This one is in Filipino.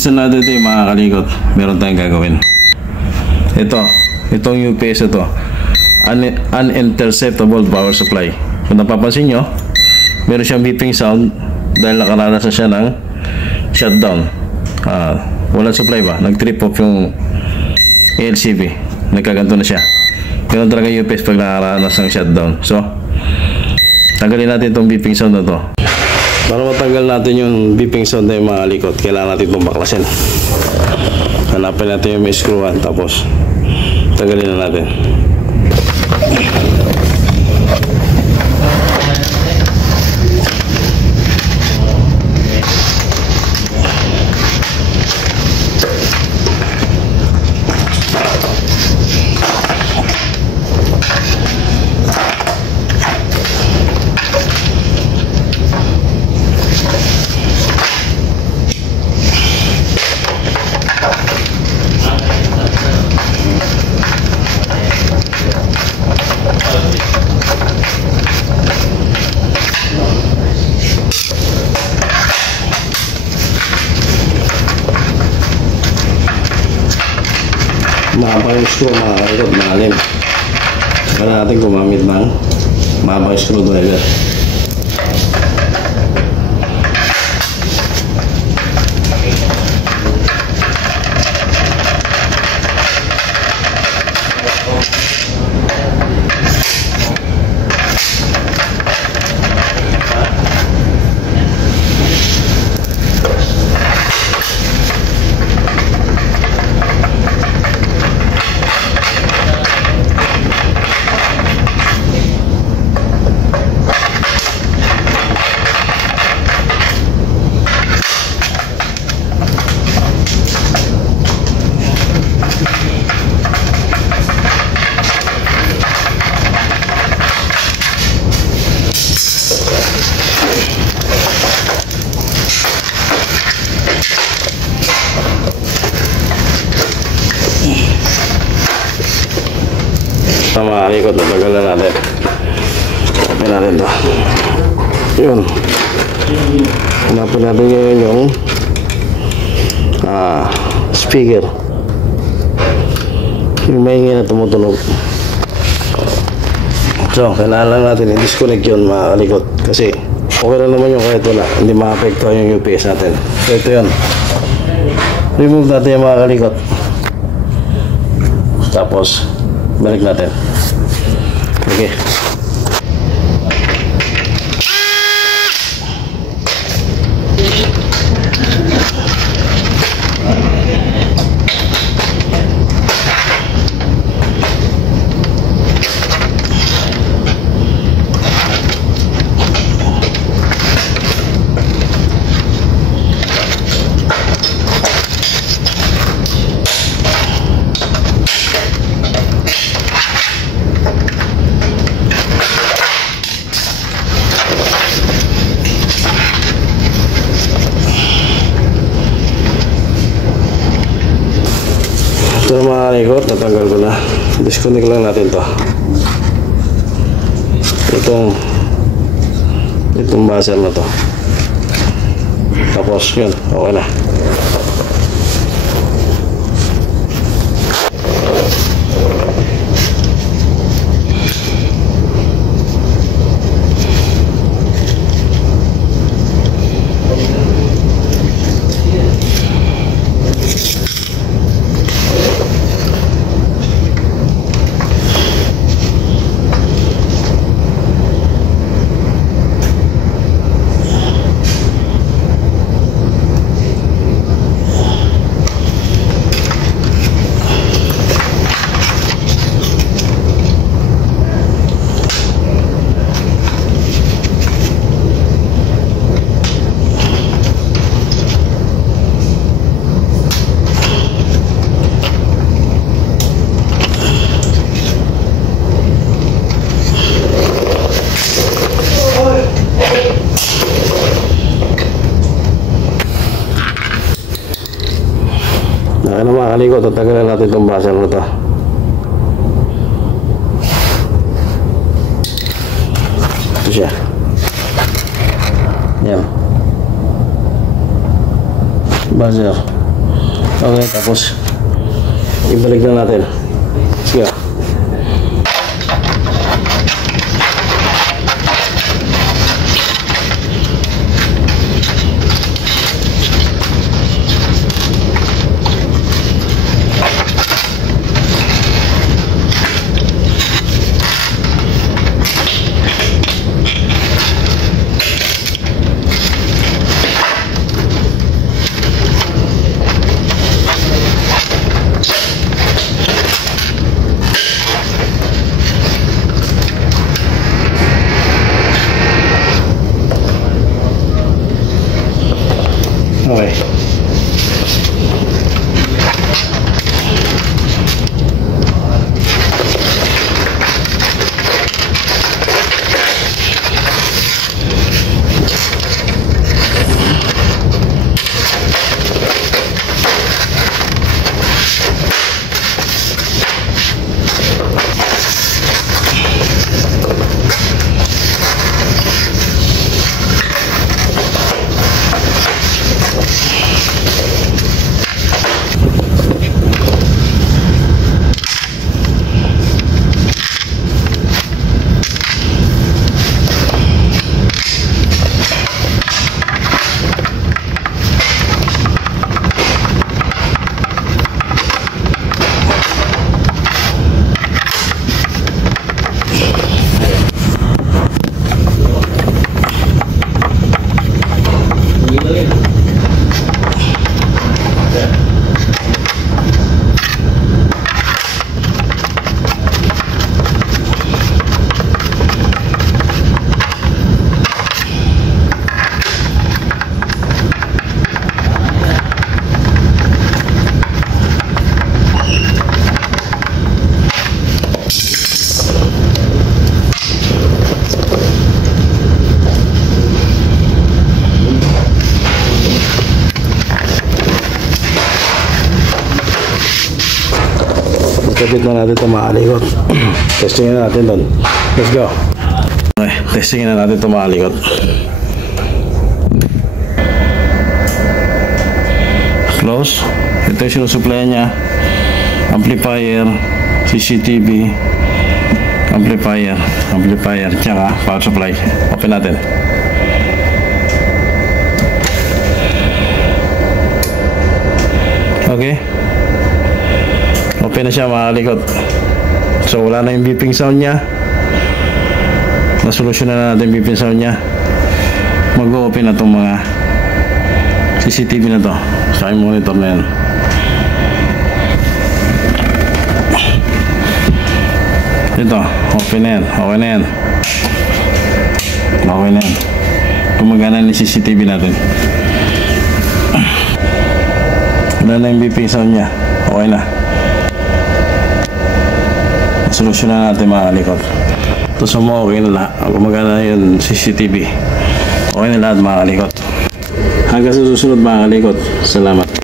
Minsan natin ito yung mga kalikot, meron tayong gagawin. Itong UPS ito, uninterceptable power supply. Kung napapansin nyo, meron siyang beeping sound dahil nakaranasan siya ng shutdown. Walang supply ba? Nag-trip off yung LCB. Nagkaganto na siya. Ganun talaga UPS pag nakaranas ng shutdown. So, tanggalin natin itong beeping sound na to. Para matanggal natin yung beeping sound na yung mga likot, kailangan natin itong baklasin. Hanapin natin yung may screwan, tapos tanggalin na natin. Mahaba yung screw mga kalikot, malalim. Kaya natin gumamit ng mahaba yung screwdriver. Mga kalikot, natagalan natin. Hanapin natin ito. Yun. Hanapin natin ngayon yung speaker. Yung maingay na tumutunog. So, kailangan lang natin i-disconnect yun mga kalikot. Kasi okay lang naman yung kahit wala. Hindi ma-apekto yung UPS natin. So, ito yun. Remove natin yung mga kalikot. Tapos balik natin. Okay. Ito mga kalikot, natanggal ko na. Disconnect lang natin to. Itong buzzer na to. Tapos yun, okay na. Ano mga kalikot, tatagalan natin itong buzzer na ito. Ito siya. Yan. Buzzer. Okay, tapos ibalik na natin. Sige. Okay. Kapit na natin ito makalikot. Testingin na natin doon. Let's go. Okay, testingin na natin ito makalikot. Close. Ito yung sinusuplayan niya. Amplifier, CCTV, amplifier, tsaka power supply. Open natin. Okay. Open na siya mga kalikot. So wala na yung beeping sound niya. Nasolusyon na natin yung beeping sound niya. Mag-open na itong mga CCTV na to sa yung monitor na yan. Ito, open na yan. Okay na yan. Okay na yan. Gumagana yung CCTV natin. Wala na yung beeping sound niya. Okay na. Solusyonan natin mga kalikot. Tapos okay na lahat. Gumagana yung CCTV. Okay na lahat mga kalikot. Hanggang sa susunod mga kalikot. Salamat.